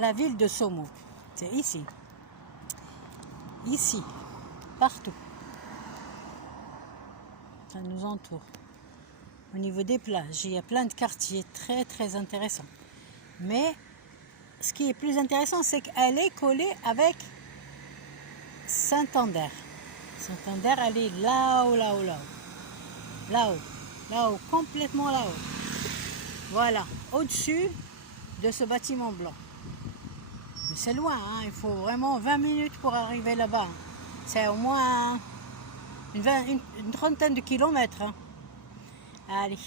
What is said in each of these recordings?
la ville de Somo. C'est ici. Ici. Partout. Ça nous entoure. Au niveau des plages, il y a plein de quartiers très très intéressants. Mais ce qui est plus intéressant, c'est qu'elle est collée avec Saint-Ander. Saint-Ander, elle est là-haut, là-haut, là-haut. Là-haut, là-haut, complètement là-haut. Voilà, au-dessus de ce bâtiment blanc. Mais c'est loin, hein, il faut vraiment 20 minutes pour arriver là-bas. C'est au moins une trentaine de kilomètres. Hein. Allez,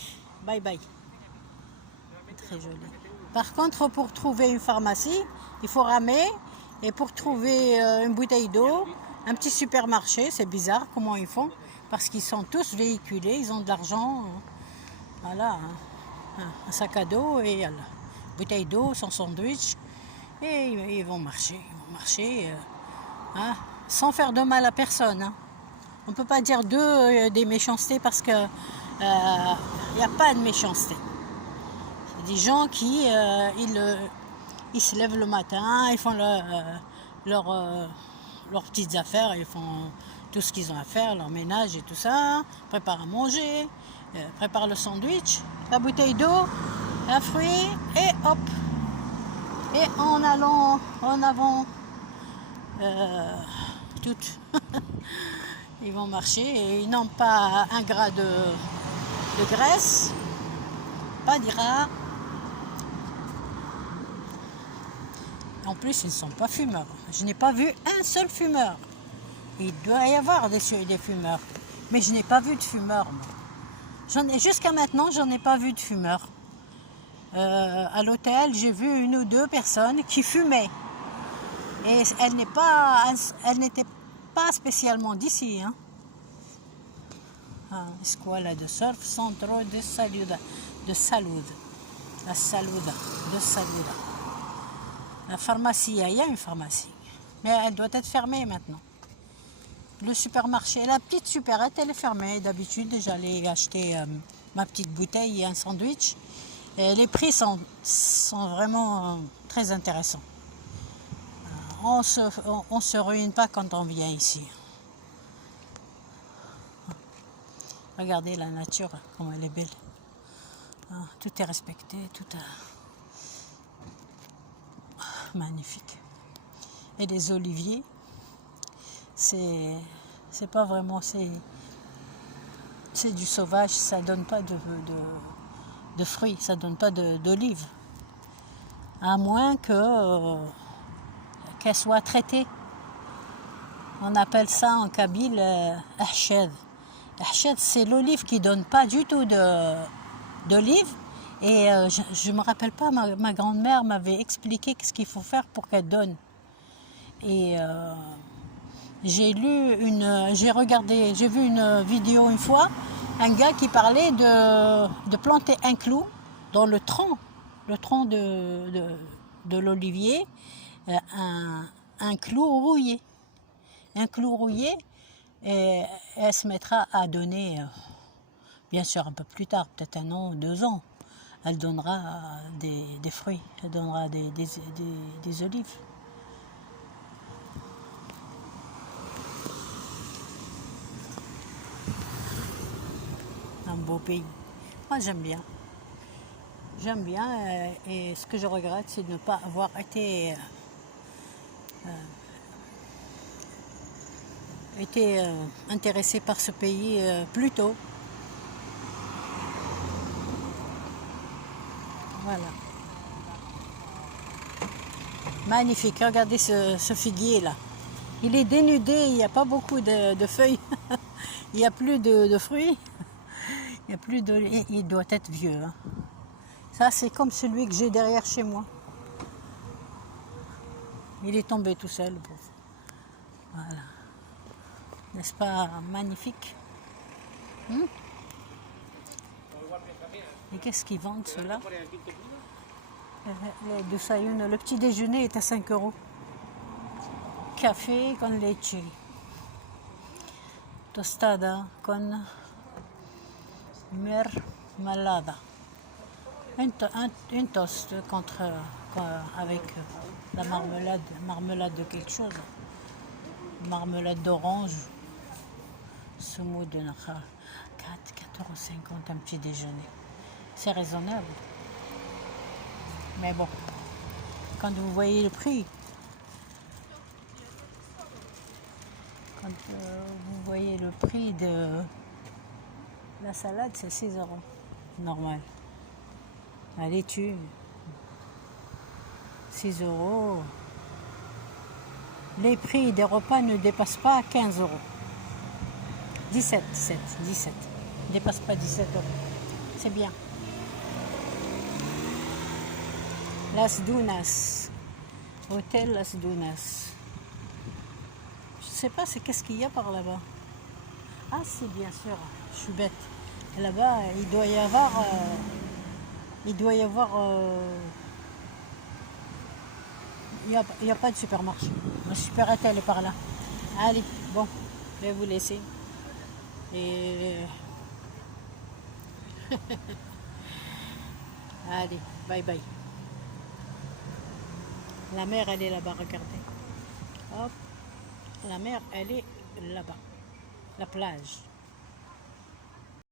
bye bye. Très joli. Par contre, pour trouver une pharmacie, il faut ramer. Et pour trouver une bouteille d'eau, un petit supermarché, c'est bizarre comment ils font. Parce qu'ils sont tous véhiculés, ils ont de l'argent. Voilà, un sac à dos et une bouteille d'eau, son sandwich. Et ils vont marcher, hein, sans faire de mal à personne. Hein. On ne peut pas dire d'eux des méchancetés parce que il n'y a pas de méchanceté. C'est des gens qui ils se lèvent le matin, ils font leurs petites affaires, ils font tout ce qu'ils ont à faire, leur ménage et tout ça, préparent à manger, préparent le sandwich, la bouteille d'eau, un fruit et hop. Et en allant en avant, toutes, ils vont marcher et ils n'ont pas un gras de graisse, pas d'ira. En plus, ils ne sont pas fumeurs. Je n'ai pas vu un seul fumeur. Il doit y avoir des fumeurs, mais je n'ai pas vu de fumeurs. Jusqu'à maintenant, j'en ai pas vu de fumeurs. À l'hôtel, j'ai vu une ou deux personnes qui fumaient. Et elle n'était pas spécialement d'ici. Hein. Escuela de surf, centro de Saluda. La Saluda, de Saluda. La pharmacie, il y a une pharmacie. Mais elle doit être fermée maintenant. Le supermarché, la petite supérette, elle est fermée. D'habitude, j'allais acheter ma petite bouteille et un sandwich. Et les prix sont vraiment très intéressants. On se ruine pas quand on vient ici. Regardez la nature, comme elle est belle. Tout est respecté, tout est magnifique. Et les oliviers, c'est pas vraiment, c'est du sauvage, ça donne pas de fruits, ça donne pas d'olives. À moins qu'elle soit traitée. On appelle ça en kabyle ahched. Ahched, c'est l'olive qui donne pas du tout d'olive. Et je me rappelle pas, ma grand-mère m'avait expliqué ce qu'il faut faire pour qu'elle donne. Et j'ai vu une vidéo une fois, un gars qui parlait de planter un clou dans le tronc de l'olivier, un clou rouillé. Un clou rouillé, et elle se mettra à donner, bien sûr un peu plus tard, peut-être 1 an ou 2 ans, elle donnera des fruits, elle donnera des olives. Un beau pays. Moi j'aime bien. J'aime bien et ce que je regrette, c'est de ne pas avoir été intéressé par ce pays plus tôt. Voilà. Magnifique, regardez ce figuier là. Il est dénudé, il n'y a pas beaucoup de feuilles. Il n'y a plus de fruits. Il y a plus de... Il doit être vieux. Hein. Ça, c'est comme celui que j'ai derrière chez moi. Il est tombé tout seul. Voilà. N'est-ce pas magnifique? Et qu'est-ce qu'ils vendent, ceux-là? Le petit déjeuner est à 5 €. Café con leche. Tostada con mermelada. Une toast avec la marmelade de quelque chose. Marmelade d'orange. Semoule de nara. 4,50 € un petit déjeuner. C'est raisonnable. Mais bon, quand vous voyez le prix, vous voyez le prix de la salade, c'est 6 €. Normal. La laitue, 6 €. Les prix des repas ne dépassent pas 15 €. 17. Ne dépasse pas 17 €. C'est bien. Las Dunas. Hôtel Las Dunas. Je sais pas, c'est qu'est-ce qu'il y a par là-bas. Ah si, bien sûr. Je suis bête. Là-bas, il doit y avoir... il n'y a pas de supermarché. Le supérette, elle est par là. Allez, bon, je vais vous laisser. Et... allez, bye bye. La mer, elle est là-bas, regardez. Hop, la mer, elle est là-bas. La plage.